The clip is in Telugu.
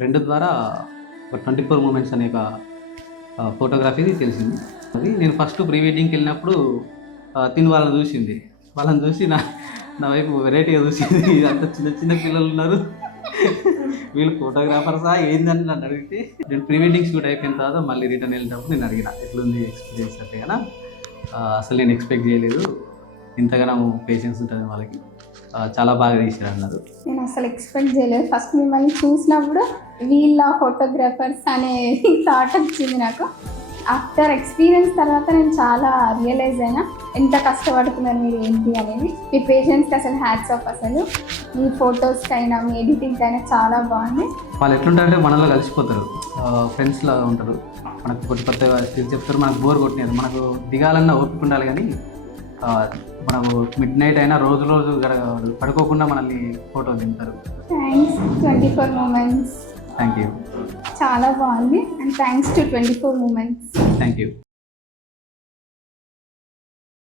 ఫ్రెండ్ ద్వారా ఒక 24 మూమెంట్స్ అనే ఒక ఫోటోగ్రఫీ తెలిసింది. అది నేను ఫస్ట్ ప్రీ వెడ్డింగ్కి వెళ్ళినప్పుడు తిని వాళ్ళని చూసింది. వాళ్ళని చూసి నా వైపు వెరైటీగా చూసింది. అంత చిన్న చిన్న పిల్లలు ఉన్నారు, వీళ్ళు ఫోటోగ్రాఫర్సా ఏందని నన్ను అడిగితే, నేను ప్రీ వెడ్డింగ్ షూట్ అయిపోయిన తర్వాత మళ్ళీ రిటర్న్ వెళ్ళినప్పుడు నేను అడిగిన ఎట్లుంది ఎక్స్పీరియన్స్ అంటే కదా, అసలు నేను ఎక్స్పెక్ట్ చేయలేదు ఇంతగానో పేషెన్స్ ఉంటుంది వాళ్ళకి, చాలా బాగా తీసారు అన్నారు. నేను అసలు ఎక్స్పెక్ట్ చేయలేదు. ఫస్ట్ మిమ్మల్ని చూసినప్పుడు వీళ్ళ ఫోటోగ్రాఫర్స్ అనే థాట్ వచ్చింది నాకు. ఆఫ్టర్ ఎక్స్పీరియన్స్ తర్వాత నేను చాలా రియలైజ్ అయినా ఎంత కష్టపడుతున్నారు మీరు ఏంటి అనేది. మీ పేషెంట్స్కి అసలు హ్యాట్స్ ఆఫ్. అసలు మీ ఫొటోస్కి అయినా మీ ఎడిటింగ్కి అయినా చాలా బాగుంది. వాళ్ళు ఎట్లుంటారంటే మనలో కలిసిపోతారు, ఫ్రెండ్స్లా ఉంటారు. మనకు కొత్త కొత్త స్కిల్స్ చెప్తారు, మనకు బోర్ కొట్టినారు. మనకు దిగాలన్నా ఓపిక ఉండాలి, కానీ మనకు మిడ్ నైట్ అయినా రోజు పడుకోకుండా మనల్ని ఫోటో దింటారు. Thanks 24 moments. Thank you. చాలా బాగుంది. And thanks to 24 moments. Thank you.